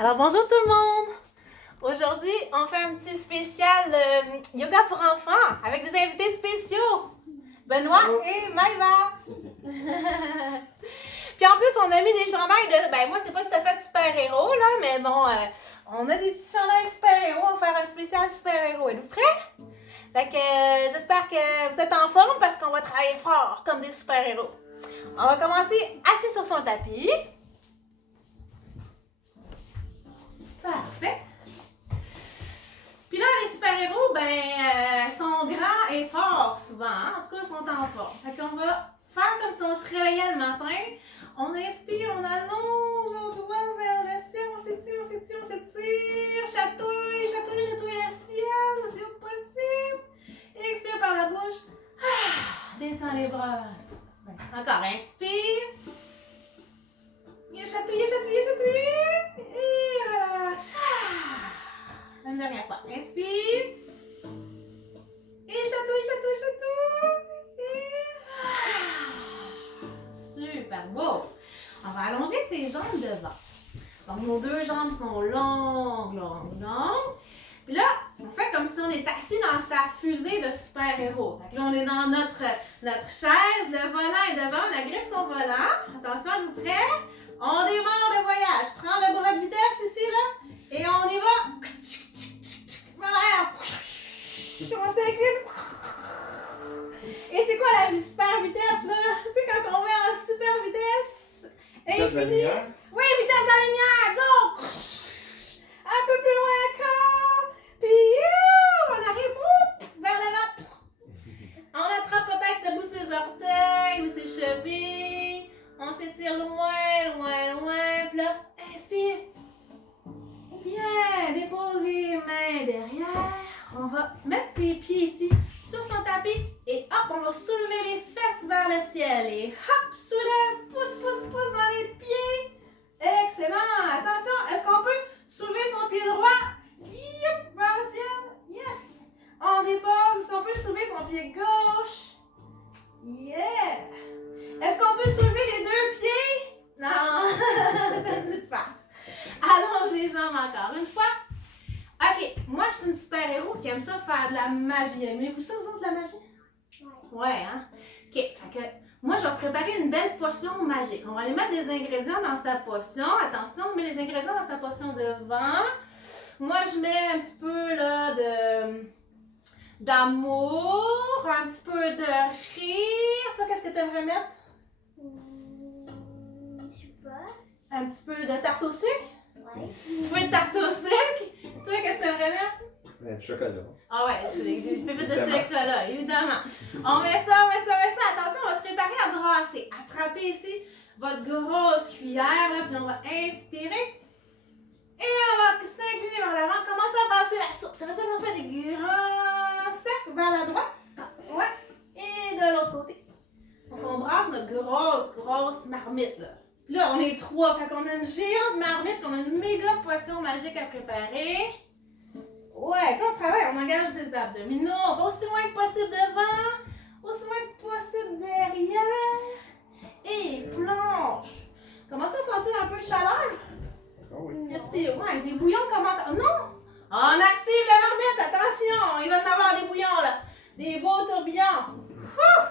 Alors bonjour tout le monde! Aujourd'hui, on fait un petit spécial yoga pour enfants avec des invités spéciaux, Benoît et Maïva. Puis en plus, on a mis des chandails de... Ben moi, c'est pas tout à fait super-héros, là, mais bon, on a des petits chandails super-héros. On va faire un spécial super-héros. Êtes-vous prêts? Fait que j'espère que vous êtes en forme parce qu'on va travailler fort comme des super-héros. On va commencer assis sur son tapis. Parfait. Puis là, les super-héros, ben, sont grands et forts souvent. Hein? En tout cas, ils sont en forme. Fait qu'on va faire comme si on se réveillait le matin. On inspire, on allonge nos doigts vers le ciel. On s'étire, on s'étire, on s'étire. Chatouille, chatouille, chatouille le ciel aussi haut que possible. Expire par la bouche. Détends les bras. Encore, inspire. Chatouille, chatouille, chatouille. Et relâche. Une dernière fois. Inspire. Et chatouille, chatouille, chatouille. Et... Super beau. On va allonger ses jambes devant. Donc, nos deux jambes sont longues, longues, longues. Puis là, on fait comme si on était assis dans sa fusée de super-héros. Fait que là, on est dans notre chaise. Le volant est devant. On agrippe son volant. Attention, êtes-vous prêts? On démarre le voyage. Prends le bras de vitesse ici, là. Et on y va. Voilà. On s'incline. Et c'est quoi la super vitesse, là? Tu sais, quand on met en super vitesse infinie. Oui, vitesse de la lumière. Go! Un peu plus loin encore. Puis, on arrive vers l'avant. On attrape peut-être le bout de ses orteils ou ses chevilles. On s'étire loin, loin, loin. Puis là, inspire. Bien, dépose les mains derrière. On va mettre ses pieds ici sur son tapis. Et hop, on va soulever les fesses vers le ciel. Et hop, soulève, pousse, pousse, pousse dans les pieds. Excellent. Attention, est-ce qu'on peut soulever son pied droit? Youp, vers le ciel. Yes. On dépose. Est-ce qu'on peut soulever son pied gauche? Yeah. Est-ce qu'on peut soulever les deux pieds? Non. C'est une petite face. Allonge les jambes encore une fois. Ok, moi je suis une super-héros qui aime ça faire de la magie. Aimez-vous ça, vous autres, de la magie? Ouais, hein? Ok, fait que moi je vais préparer une belle potion magique. On va aller mettre des ingrédients dans sa potion. Attention, on met les ingrédients dans sa potion devant. Moi je mets un petit peu là d'amour, un petit peu de rire. Toi, qu'est-ce que tu aimerais mettre? Je sais pas. Un petit peu de tarte au sucre? Ouais. Un petit peu de tarte au sucre? Toi, qu'est-ce que tu aimerais mettre? Du chocolat. Ah ouais, des pépites de chocolat, évidemment. On met ça, on met ça, on met ça. Attention, on va se préparer à brasser. Attrapez ici votre grosse cuillère, là, puis on va inspirer. Et on va s'incliner vers l'avant. Commencez à brasser la soupe. Ça veut dire qu'on fait des grands cercles vers la droite. Ouais. Et de l'autre côté. Donc, on brasse notre grosse marmite, là. Puis là, on est trois. Fait qu'on a une géante marmite, on a une méga potion magique à préparer. Ouais, quand on travaille, on engage des abdominaux. On va aussi loin que possible devant, aussi loin que possible derrière. Et plonge. Commencez à sentir un peu de chaleur. Oh oui. Y a-t-il des bouillons commencent à... Non! On active la marmite, attention! Il va y en avoir des bouillons, là. Des beaux tourbillons. Ouh!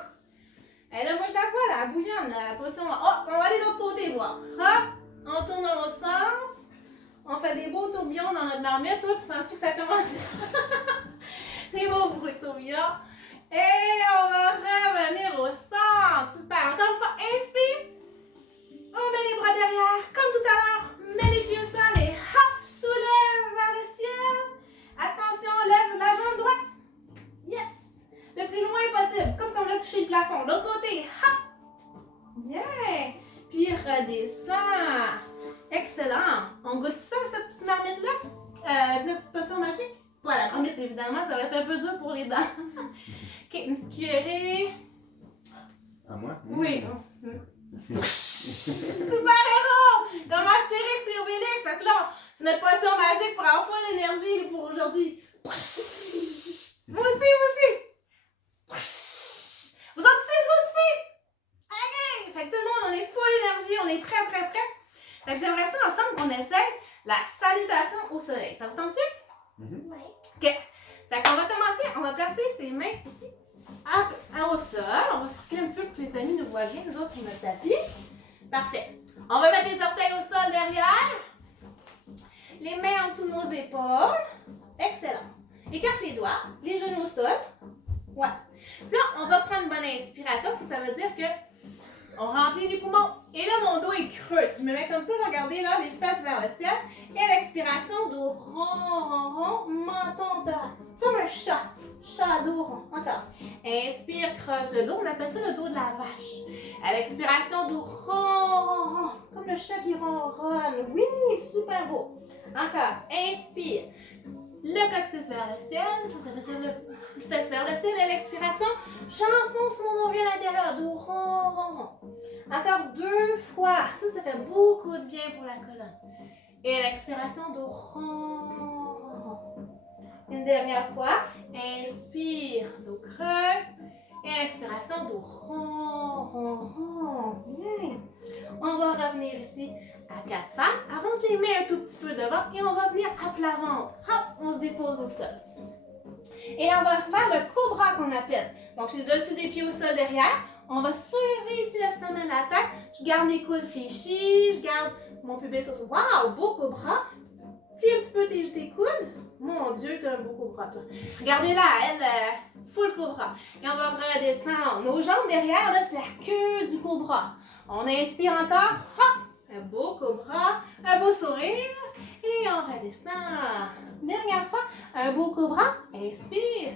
Et là, moi, je la vois, la bouillonne, la potion. Oh, on va aller de l'autre côté, voir. Hop! On tourne dans l'autre sens. On fait des beaux tourbillons dans notre marmite. Toi, tu sens-tu que ça commence? Des beaux bruits de tourbillons. Et on va revenir au centre. Super. Encore une fois, inspire. On met les bras derrière, comme tout à l'heure. Mets les pieds au sol et hop, soulève vers le ciel. Attention, lève la jambe droite. Yes. Le plus loin possible, comme si on voulait toucher le plafond. L'autre côté, hop. Bien. Puis redescend. Excellent. On goûte ça, cette petite marmite-là? Notre petite potion magique? Pas la marmite, évidemment, ça va être un peu dur pour les dents. Ok, une petite cuillerée. À moi? Oui. Super-héros! Comme Astérix et Obélix. Fait que là, c'est notre potion magique pour avoir full d'énergie pour aujourd'hui. Vous aussi, vous aussi. Vous autres aussi. OK! Fait que tout le monde, on est full d'énergie, on est prêt. Fait que j'aimerais ça ensemble qu'on essaie la salutation au soleil. Ça vous tente-tu? Oui. OK. Fait qu'on va commencer, on va placer ses mains ici, au sol. On va se reculer un petit peu pour que les amis nous voient bien, nous autres sur notre tapis. Parfait. On va mettre les orteils au sol derrière. Les mains en dessous de nos épaules. Excellent. Écarte les doigts, les genoux au sol. Ouais. Puis là, on va prendre une bonne inspiration. Ça veut dire que on remplit les poumons. Et là, mon dos est creux. Si je me mets comme ça, regardez là, les fesses vers le ciel. Et à l'expiration, dos rond, menton thorax. Comme un chat. Chat, dos rond. Encore. Inspire, creuse le dos. On appelle ça le dos de la vache. À l'expiration, dos rond. Comme le chat qui ronronne. Oui, super beau. Encore. Inspire. Le coccyx vers le ciel. Ça veut dire le fesse vers le ciel. Et à l'expiration, j'enfonce mon nombril à l'intérieur. Dos rond. Encore 2 fois. Ça fait beaucoup de bien pour la colonne. Et à l'expiration, dos rond. Une dernière fois. Inspire, dos creux. Et à l'expiration, dos rond. Bien. On va revenir ici à 4 pattes. Avance les mains un tout petit peu devant et on va venir à plat ventre. Hop, on se dépose au sol. Et on va faire le cobra qu'on appelle. Donc, j'ai le dessus des pieds au sol derrière. On va soulever ici la semaine de la tête. Je garde mes coudes fléchis. Je garde mon pubis au sol. Waouh, beau cobra. Plie un petit peu tes coudes. Mon Dieu, t'as un beau cobra, toi. Regardez-la, elle, full cobra. Et on va redescendre. Nos jambes derrière, là, c'est la queue du cobra. On inspire encore. Hop, un beau cobra. Un beau sourire. Et on redescend. Dernière fois, un beau cobra. Inspire.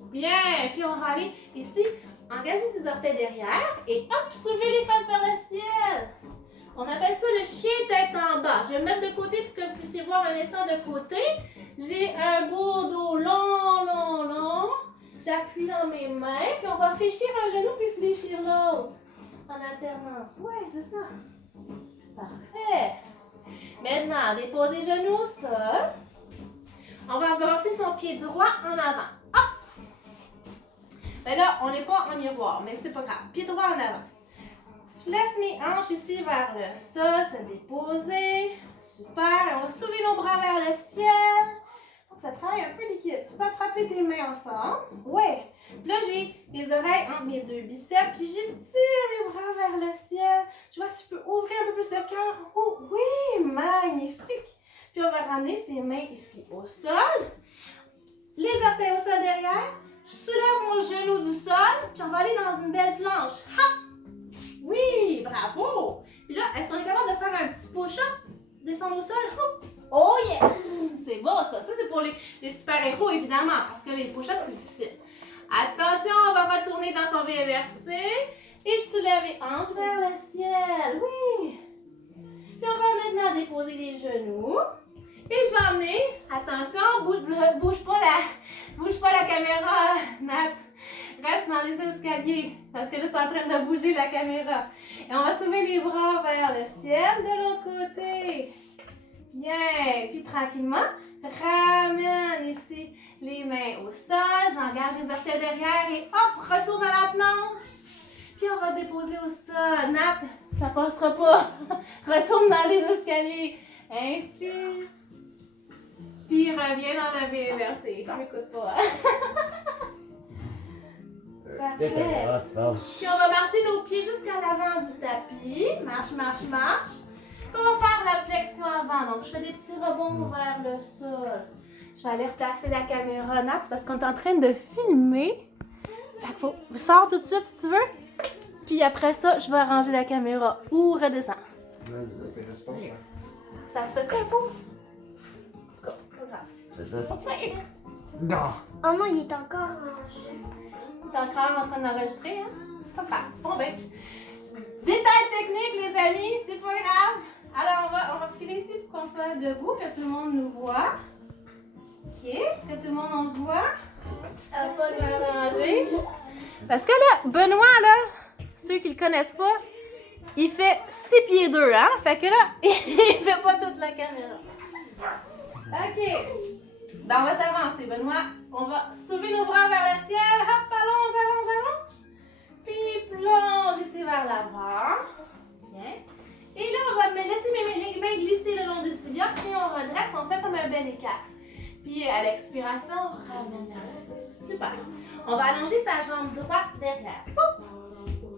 Bien. Puis on va aller ici, engager ses orteils derrière. Et hop, soulever les fesses vers le ciel. On appelle ça le chien tête en bas. Je vais me mettre de côté pour que vous puissiez voir un instant de côté. J'ai un beau dos long. J'appuie dans mes mains. Puis on va fléchir un genou puis fléchir l'autre. En alternance. Ouais, c'est ça. Parfait. Maintenant, déposez les genoux au sol. On va avancer son pied droit en avant. Hop! Ben là, on n'est pas en miroir, mais c'est pas grave. Pied droit en avant. Je laisse mes hanches ici vers le sol, se déposer. Super. On va soulever nos bras vers le ciel. Donc, ça travaille un peu l'équilibre. Tu peux attraper tes mains ensemble. Ouais. Puis là, j'ai les oreilles entre mes 2 biceps. Puis j'étire les bras vers le ciel. Je vois si je peux ouvrir un peu plus le cœur. Oh, oui, magnifique. Puis on va ramener ses mains ici au sol. Les orteils au sol derrière. Je soulève mon genou du sol. Puis on va aller dans une belle planche. Hop! Oui, bravo! Puis là, est-ce qu'on est capable de faire un petit push-up? Descendre au sol? Oh yes! C'est beau ça. Ça, c'est pour les super-héros, évidemment, parce que les push-ups, c'est difficile. Attention, on va retourner dans son V inversé. Et je soulève les hanches vers le ciel. Oui! Puis on va maintenant déposer les genoux. Et je vais emmener, attention, bouge pas la caméra, Nat. Reste dans les escaliers, parce que là, c'est en train de bouger la caméra. Et on va soulever les bras vers le ciel de l'autre côté. Bien. Puis tranquillement, ramène ici les mains au sol. J'engage les orteils derrière et hop, retourne à la planche. Puis on va déposer au sol. Nat, ça passera pas. Retourne dans les escaliers. Inspire. Puis reviens dans le V inversé. M'écoute pas. Parfait. Puis on va marcher nos pieds jusqu'à l'avant du tapis. Marche. Puis on va faire la flexion avant. Donc je fais des petits rebonds vers le sol. Je vais aller replacer la caméra, Nat, parce qu'on est en train de filmer. Fait qu'il faut... Sors tout de suite si tu veux. Puis après ça, je vais arranger la caméra. Ou redescends. Ça se fait-tu un pause? En tout cas, pas grave. Non. Oh non, il est encore en jeu. Tu es encore en train d'enregistrer, hein? Pas grave. Bon, ben. Détail technique, les amis, c'est pas grave. Alors, on va reculer ici pour qu'on soit debout, que tout le monde nous voit. OK? Est-ce que tout le monde on se voit? Pas Je vais arranger. Parce que là, Benoît, là, ceux qui le connaissent pas, il fait 6 pieds 2, hein? Fait que là, il fait pas toute la caméra. OK. Ben, on va s'avancer, Benoît. On va soulever nos bras vers le ciel. Hop, allonge. Puis plonge ici vers l'avant. Bien. Et là, on va me laisser mes mains glisser le long du tibia. Puis on on fait comme un bel écart. Puis à l'expiration, on ramène vers le sol. Super. On va allonger sa jambe droite derrière. Poup.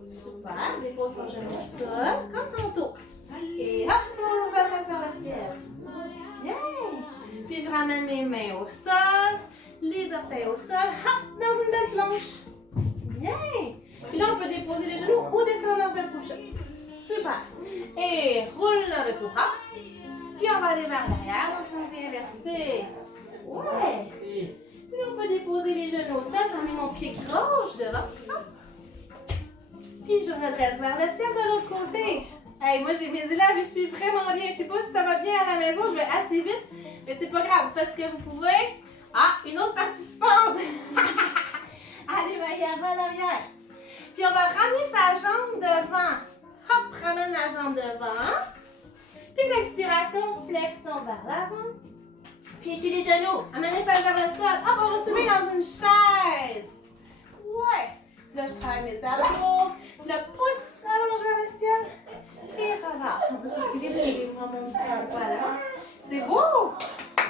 Super. Dépose son genou au sol, comme tantôt. Et hop, on va le rester vers le ciel. Bien. Puis je ramène mes mains au sol, les orteils au sol, hop, dans une belle planche. Bien. Puis là, on peut déposer les genoux ou descendre dans un push-up. Super. Et roule dans le cobra. Puis on va aller vers l'arrière, on s'en va inverser. Ouais. Puis on peut déposer les genoux au sol. J'en mets mon pied gauche devant. Hop. Puis je redresse vers le ciel de l'autre côté. Hey, moi, j'ai mes élèves, ils suivent vraiment bien. Je sais pas si ça va bien à la maison, je vais assez vite. Mais c'est pas grave, vous faites ce que vous pouvez. Ah, une autre participante. Allez, Maïa, va à l'arrière. Puis on va ramener sa jambe devant. Hop, ramène la jambe devant. Puis l'expiration, flexion vers l'avant. Fléchis les genoux, amène les fesses vers le sol. Hop, on va se mettre dans une chaise. Ouais. Là, je travaille mes abdos. Le pouce allonge vers le ciel. Et relâche. On peut s'équilibrer. Voilà. C'est beau.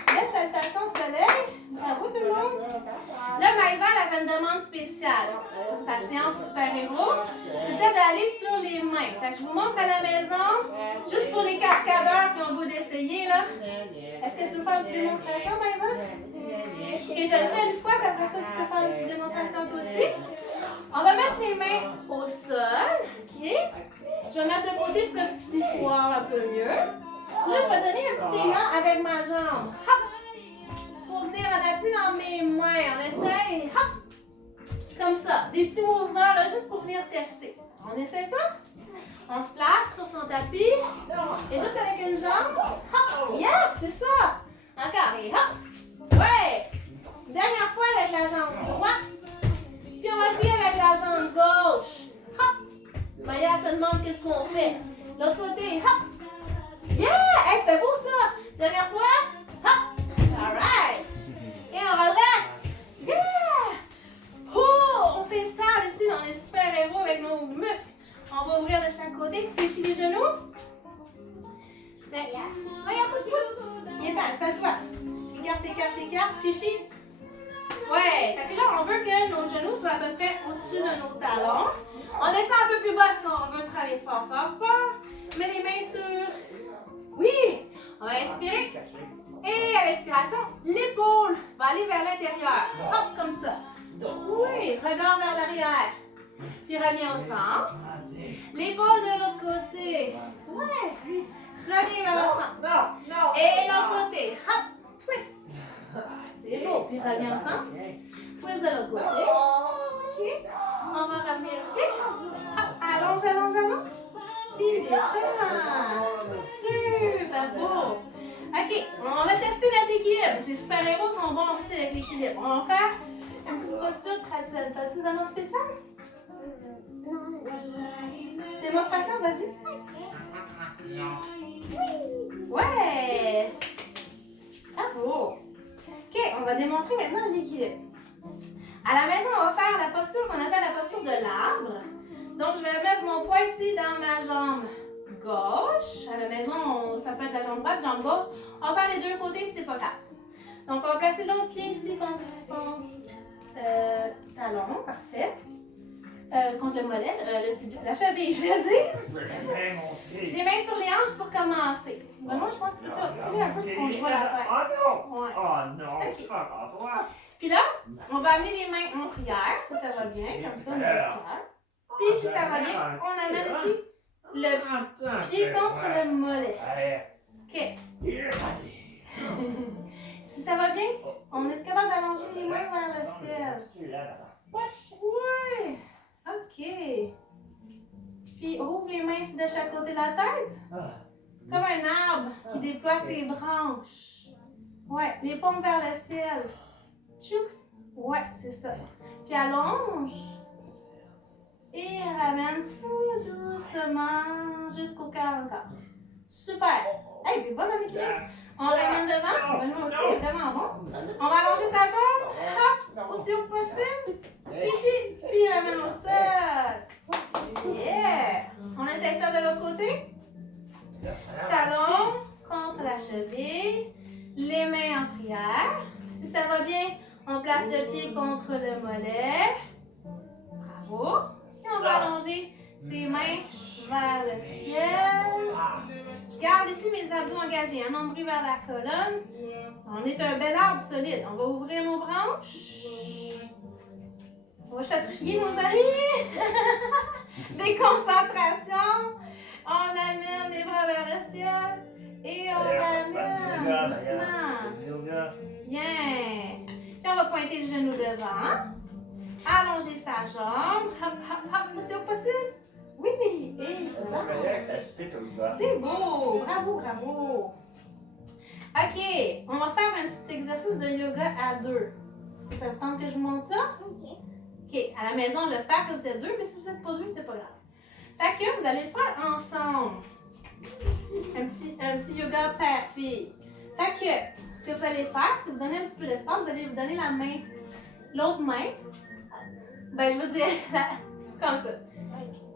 Belle salutation au soleil. Bravo tout le monde. Là, Maïva, elle avait une demande spéciale. Sa séance super-héros, c'était d'aller sur les mains. Fait que je vous montre à la maison, juste pour les cascadeurs qui ont le goût d'essayer, là. Est-ce que tu veux faire une petite démonstration, Maïva? Et je le fais une fois, puis après ça, tu peux faire une petite démonstration toi aussi. On va mettre les mains au sol. OK? Je vais mettre de côté pour que vous puissiez voir un peu mieux. Là, je vais donner un petit élan avec ma jambe. Hop! Pour venir en appui dans mes mains. On essaye. Hop! Comme ça. Des petits mouvements là, juste pour venir tester. On essaie ça? On se place sur son tapis. Et juste avec une jambe. Hop! Yes! C'est ça! Encore. Et hop! Ouais! Dernière fois avec la jambe droite. Puis on va essayer avec la jambe gauche. Hop! Maya se demande qu'est-ce qu'on fait. L'autre côté. Hop! Yeah! Hey, c'était beau ça! Dernière fois. Hop! Alright! Et on redresse. Yeah! Oh! On s'installe ici dans les super-héros avec nos muscles. On va ouvrir de chaque côté. Fléchis les genoux. Tiens. Regarde, petit. Il est temps, installe-toi. Écarte, écarte, écarte. Fléchis. Ouais. Fait que là, on veut que nos genoux soient à peu près au-dessus de nos talons. On descend un peu plus bas si on veut travailler fort, fort, fort. Mets les mains sur... Oui! On va inspirer. Et à l'expiration, l'épaule va aller vers l'intérieur. Hop, comme ça. Oui, regard vers l'arrière. Puis reviens au centre. L'épaule de l'autre côté. Ouais. Reviens vers le centre. Et l'autre côté. Hop, twist. C'est beau. Puis reviens au centre. Twist de l'autre côté. OK. On va revenir ici. Hop, allonge, allonge, allonge. Puis descend. Super beau. OK, on va tester notre équilibre. Ces super-héros sont bons aussi avec l'équilibre. On va faire une petite posture traditionnelle. T'as-tu une demande spéciale? Démonstration, vas-y. Ouais! Bravo! OK, on va démontrer maintenant l'équilibre. À la maison, on va faire la posture qu'on appelle la posture de l'arbre. Donc, je vais mettre mon poids ici dans ma jambe gauche. À la maison, ça peut être la jambe droite, jambe gauche. On va faire les deux côtés si c'est pas grave. Donc, on va placer l'autre pied ici contre son talon. Parfait. Contre le mollet, la cheville, je veux dire. Les mains sur les hanches pour commencer. Ben, moi, je pense que tu as un peu de contrôle à faire. Oh non! Ouais. Oh non! Ok. Fuck off, toi! Puis là, on va amener les mains en prière. Ça va bien. Comme ça, on met en prière. Puis, si ça va bien, on amène ici le pied contre le mollet. OK. Si ça va bien, on est capable d'allonger les mains vers le ciel. Ouais. OK. Puis, ouvre les mains ici de chaque côté de la tête. Comme un arbre qui déploie ses branches. Ouais. Les paumes vers le ciel. Tchouks. Ouais, c'est ça. Puis, allonge. Et ramène tout doucement jusqu'au cœur encore. Super! Hey, t'es bonne en équilibre! On ramène devant. Ben non, c'est vraiment bon. On va allonger sa jambe. Hop! Aussi haut que possible. Fléchis. Puis ramène au sol. Yeah! On essaie ça de l'autre côté. Talon contre la cheville. les mains en prière. Si ça va bien, on place le pied contre le mollet. Bravo. Et on va allonger ses mains vers le ciel. Je garde ici mes abdos engagés, un nombril vers la colonne. On est un bel arbre solide. On va ouvrir nos branches. On va chatouiller nos amis. Déconcentration. On amène les bras vers le ciel. Et on ramène doucement. Bien. Puis on va pointer le genou devant. Allonger sa jambe. Hop, hop, hop. Aussi haut possible. Oui. Et voilà. C'est beau. Bravo, bravo. OK. On va faire un petit exercice de yoga à deux. Est-ce que ça vous tente que je vous montre ça? Ok. OK. À la maison, j'espère que vous êtes deux, mais si vous n'êtes pas deux, c'est pas grave. Fait que vous allez le faire ensemble. Un petit yoga père-fille. Fait que, ce que vous allez faire, c'est vous donner un petit peu d'espace, vous allez vous donner la main, l'autre main. Ben, je veux dire, comme ça.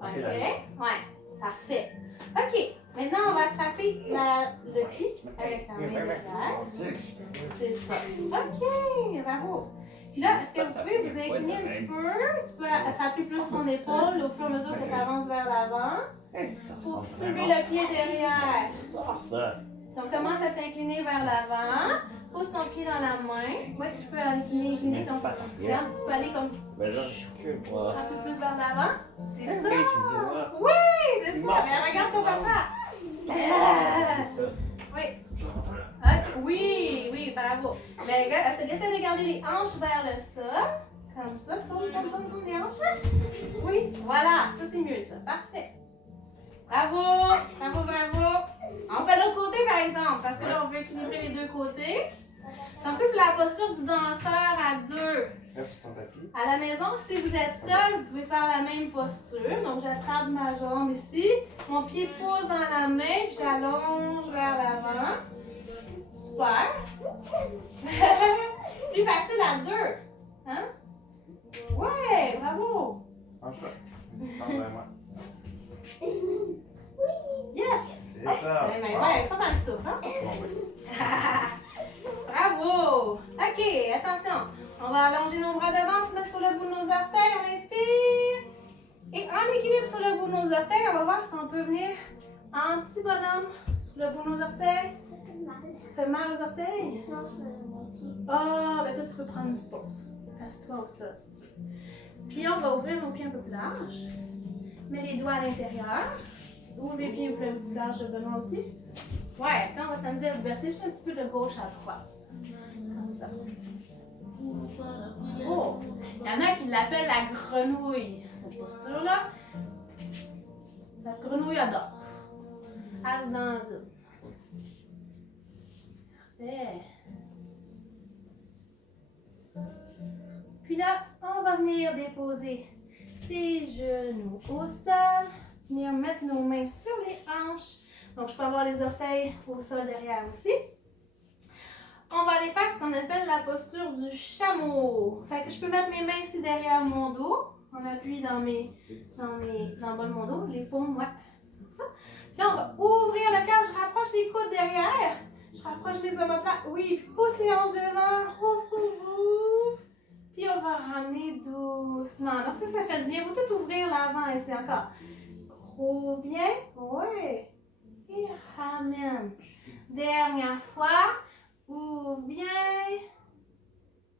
OK? Ouais, parfait. OK, maintenant, on va attraper le pied avec la main derrière. C'est ça. OK, bravo. Puis là, est-ce que vous pouvez vous incliner un petit peu? Tu peux attraper plus son épaule au fur et à mesure que tu avances vers l'avant. Pour soulever le pied derrière. Donc, commence à t'incliner vers l'avant. Pose ton pied dans la main. Ouais, tu peux incliner. Donc, regarde, tu peux aller comme un peu plus vers l'avant. C'est ça. Oui, c'est ça. Mais regarde ton papa. Oui. Okay. Oui, oui, bravo. Mais regarde, essaie de garder les hanches vers le sol. Comme ça. Tourne les hanches. Oui, voilà. Ça, c'est mieux, ça. Parfait. Bravo, bravo, bravo. On fait l'autre côté, par exemple, parce que là, on veut équilibrer les deux côtés. Donc, ça, c'est la posture du danseur à deux. À la maison, si vous êtes seul, vous pouvez faire la même posture. Donc, j'attrape ma jambe ici. Mon pied pousse dans la main, puis j'allonge vers l'avant. Super. Plus facile à deux. Hein? Ouais, bravo. Yes! Ouais, pas mal souple, hein? Bravo! OK, attention. On va allonger nos bras devant, on se met sur le bout de nos orteils, on inspire. Et en équilibre sur le bout de nos orteils, on va voir si on peut venir en petit bonhomme sur le bout de nos orteils. Ça fait mal aux orteils? Non, je fais mon pied. Ah, ben toi, tu peux prendre une petite pause. Assieds-toi au sol si tu veux. Puis on va ouvrir nos pieds un peu plus larges. Mets les doigts à l'intérieur. Ouvre les pieds un peu plus larges de Benoît aussi. Ouais, puis on va s'amuser à se verser juste un petit peu de gauche à droite. Comme ça. Oh! Il y en a qui l'appellent la grenouille, cette posture-là. La grenouille adore. As dans une. Parfait. Puis là, on va venir déposer ses genoux au sol. Venir mettre nos mains sur les hanches. Donc, je peux avoir les orteils au sol derrière aussi. On va aller faire ce qu'on appelle la posture du chameau. Fait que je peux mettre mes mains ici derrière mon dos. On appuie dans le bas de mon dos, les paumes, ouais. Comme ça. Puis là, on va ouvrir le cœur. Je rapproche les coudes derrière. Je rapproche les omoplates. Oui, puis pousse les hanches devant. Ouvre. Puis on va ramener doucement. Donc ça fait du bien. Vous tout ouvrir l'avant ici encore. Rouvre bien. Oui. Et ramène. Dernière fois. Ouvre bien.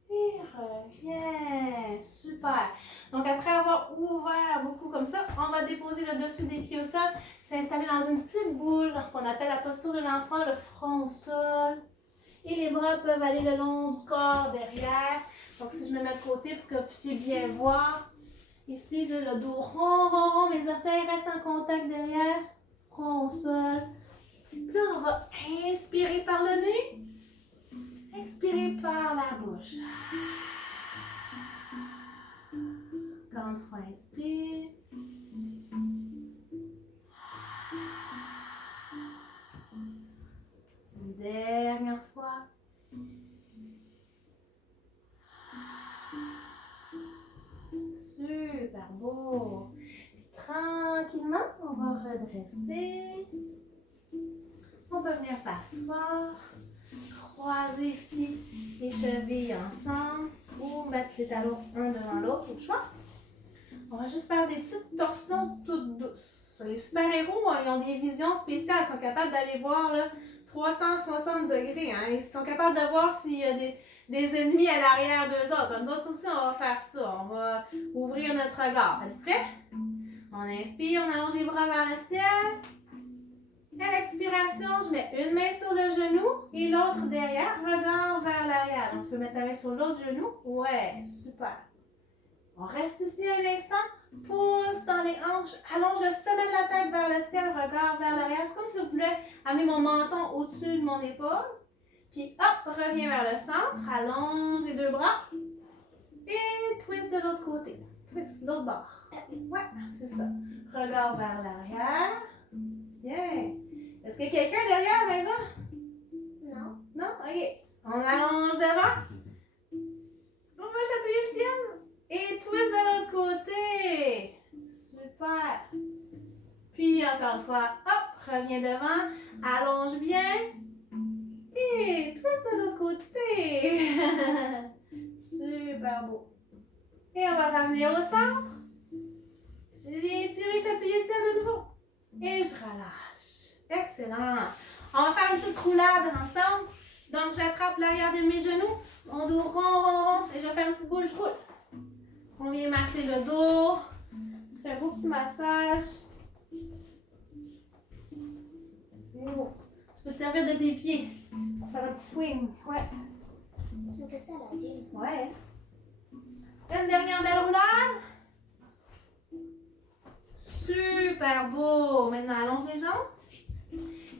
Et reviens. Super. Donc après avoir ouvert beaucoup comme ça, on va déposer le dessus des pieds au sol. S'installer dans une petite boule qu'on appelle la posture de l'enfant, le front au sol. Et les bras peuvent aller le long du corps derrière. Donc si je me mets de côté pour que vous puissiez bien voir. Ici, le dos rond, mes orteils restent en contact derrière. Front au sol. Puis là, on va inspirer par le nez. Expirer par la bouche. Encore une fois, inspire. Une dernière fois. Super beau. Puis, tranquillement, on va redresser. On peut venir s'asseoir. Croiser les chevilles ensemble ou mettre les talons un devant l'autre, au choix. On va juste faire des petites torsions toutes douces. Les super-héros, ils ont des visions spéciales. Ils sont capables d'aller voir là, 360 degrés. Hein. Ils sont capables de voir s'il y a des ennemis à l'arrière d'eux autres. Nous autres aussi, on va faire ça. On va ouvrir notre regard. Êtes-vous prêts? On inspire, on allonge les bras vers le ciel. À l'expiration, je mets une main sur le genou et l'autre derrière, regard vers l'arrière. Donc, tu peux mettre ta main sur l'autre genou. Ouais, super. On reste ici un instant. Pouce dans les hanches. Allonge le sommet de la tête vers le ciel, regard vers l'arrière. C'est comme si je voulais amener mon menton au-dessus de mon épaule. Puis hop, reviens vers le centre. Allonge les deux bras. Et twist de l'autre côté. Twist l'autre bord. Ouais, c'est ça. Regard vers l'arrière. Bien. Est-ce que quelqu'un derrière maintenant? Non. Non? OK. On allonge devant. On va chatouiller le ciel. Et twist de l'autre côté. Super. Puis encore une fois, hop, reviens devant. Allonge bien. Et twist de l'autre côté. Super beau. Et on va revenir au centre. Je viens tirer, chatouiller le ciel de nouveau. Et je relâche. Excellent. On va faire une petite roulade ensemble. Donc, j'attrape l'arrière de mes genoux. On dos rond, rond, rond. Et je vais faire une petite bouche roule. On vient masser le dos. Tu fais un beau petit massage. Oh. Tu peux te servir de tes pieds pour faire un petit swing. Ouais. On fait ça à la gym. Ouais. Une dernière belle roulade. Super beau. Maintenant, allonge les jambes.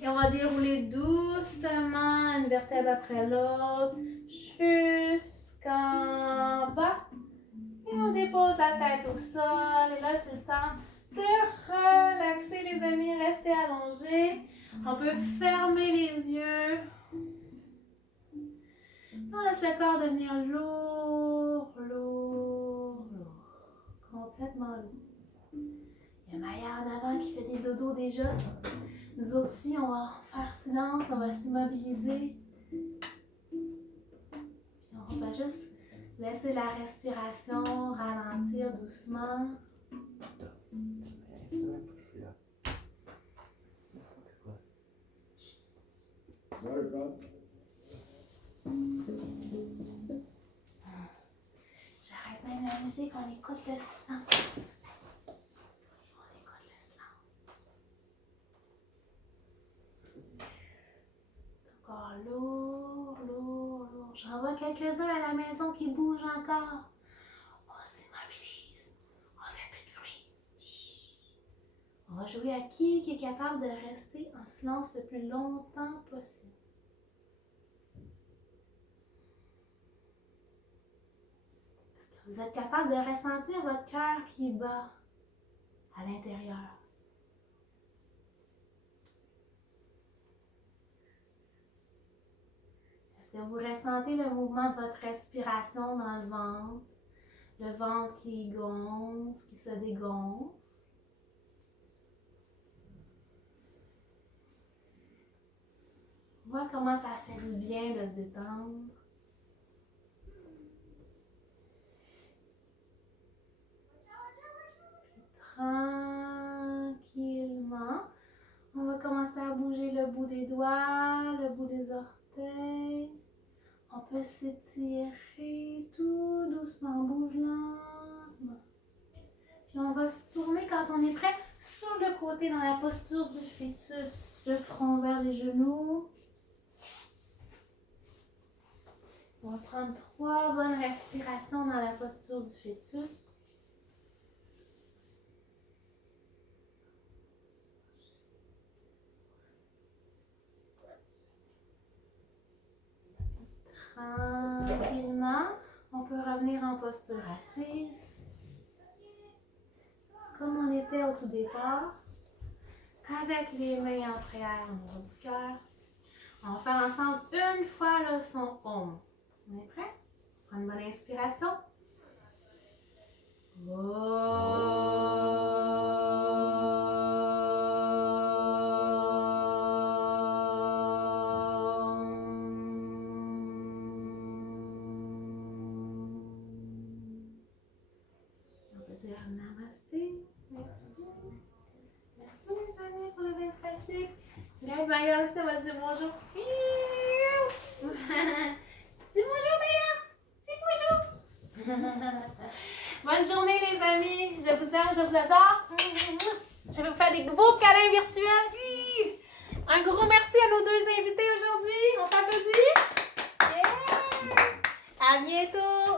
Et on va dérouler doucement une vertèbre après l'autre jusqu'en bas. Et on dépose la tête au sol. Et là, c'est le temps de relaxer, les amis. Restez allongés. On peut fermer les yeux. On laisse le corps devenir lourd, lourd, lourd. Complètement lourd. Il y a Maya en avant qui fait des dodos déjà. Nous autres aussi, on va faire silence, on va s'immobiliser. Puis on va juste laisser la respiration ralentir doucement. J'arrête même la musique, on écoute le silence. On écoute le silence. Encore lourd, lourd, lourd. J'en vois quelques-uns à la maison qui bougent encore. On s'immobilise. On fait plus de bruit. Chut. On va jouer à qui est capable de rester en silence le plus longtemps possible. Vous êtes capable de ressentir votre cœur qui bat à l'intérieur. Est-ce que vous ressentez le mouvement de votre respiration dans le ventre qui gonfle, qui se dégonfle? Vois comment ça fait du bien de se détendre. Tranquillement, on va commencer à bouger le bout des doigts, le bout des orteils. On peut s'étirer tout doucement, on bouge lentement. Puis on va se tourner quand on est prêt sur le côté dans la posture du fœtus, le front vers les genoux. On va prendre 3 bonnes respirations dans la posture du fœtus. Tranquillement, on peut revenir en posture assise, comme on était au tout départ, avec les mains en prière au niveau du cœur. On va faire ensemble une fois le son Om. On est prêt? Prends une bonne inspiration. Namasté. Merci. Merci les amis pour le bain pratique. Regarde, Maya aussi, elle va dire bonjour. Dis bonjour, Maya. Dis bonjour. Bonne journée les amis. Je vous aime, je vous adore. Je vais vous faire des beaux câlins virtuels. Un gros merci à nos deux invités aujourd'hui. On s'applaudit. Yeah. À bientôt.